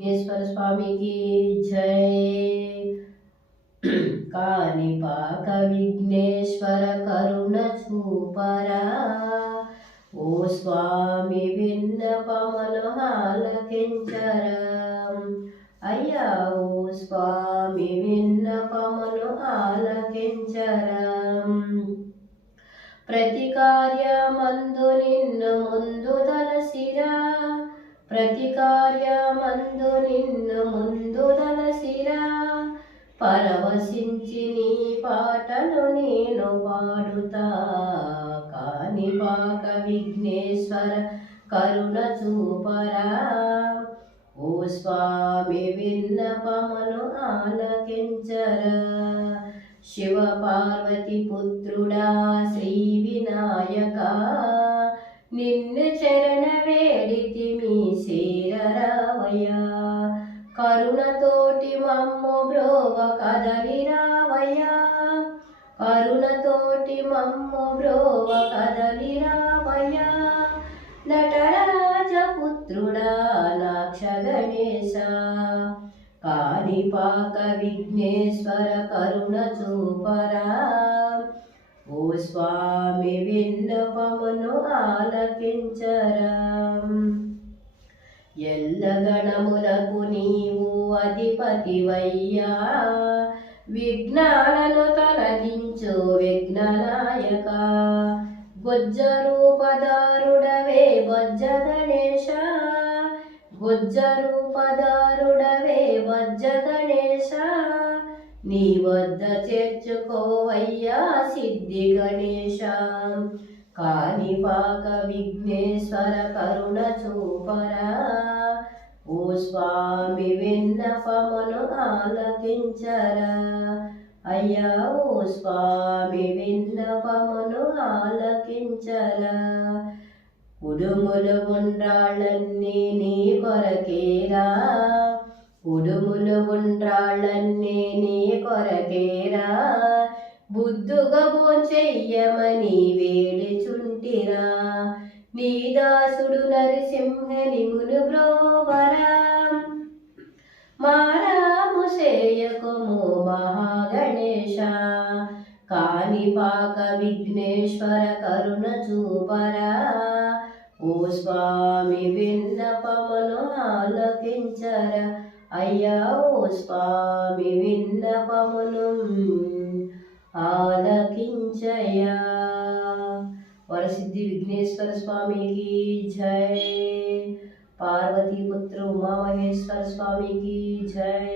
విఘ్నేశ్వర స్వామికి జై. కాణిపాక విఘ్నేశ్వర కరుణ చూపరా, ఓ స్వామి విన్నపమును ఆలకించరా. అయ్యా ఓ స్వామి విన్నపమును ఆలకించరా. ప్రతి కార్యమందు నిన్ను ముందు తలసిరా, ప్రతి కార్యమందు నిన్ను ముందు తలసిరా. పరవశించి నీ పాటలు నేను పాడుతా, కాణిపాక విఘ్నేశ్వర కరుణ చూపరా, ఓ స్వామి విన్నపమును ఆలకించరా. శివ పార్వతి పుత్రుడా శ్రీ వినాయక, నిన్ను చరణ వేడితిమి చేరరావయ్యా. కరుణతోటి మమ్ము బ్రోవ కదలిరావయ్యా, కరుణతోటి మమ్ము బ్రోవ కదలిరావయ్యా. నటరాజ పుత్రుడా నాక్ష గణేశ, కాణిపాక విఘ్నేశ్వర కరుణ చూపరా, ఓ స్వామి విన్నపమును ఆలకించరా. ఎల్లగణములకు నీవు అధిపతివయ్యా, విఘ్నాలను తొలగించు విఘ్ననాయక. గుజ్జ రూపదారుడవే బొజ్జ గణేశ, గుజ్జ రూపదారుడవే బొజ్జ గణేశ. నీ వద్ద చేర్చుకోవయ్యా సిద్ధి గణేశ. కాణిపాక విఘ్నేశ్వర కరుణ చూపరా, ఓ స్వామి విన్నపమును ఆలకించరా. అయ్యా ఓ స్వామి విన్నపమును ఆలకించరా. కుడుములు ఉండ్రాళ్ళన్నీ నీ కొరకేరా, కుడుములు ఉండ్రాళ్ళన్నీ నీ కొరకేరా. బుద్ధుగా భోంచెయ్యమని వేడుచుంటిరా, నీ దాసుడు నరసింహని మును బ్రోవరా. మారాము చేయకుము మహాగణేశ, కాణిపాక విఘ్నేశ్వర కరుణ చూపరా, ఓ స్వామి విన్నపమును ఆలకించరా. అయ్యా ఓ స్వామి విన్నపమును ఆలకించయా. వరసిద్ధి విఘ్నేశ్వర స్వామికి జై. పార్వతీపుత్ర ఉమామహేశ్వర స్వామికి జై.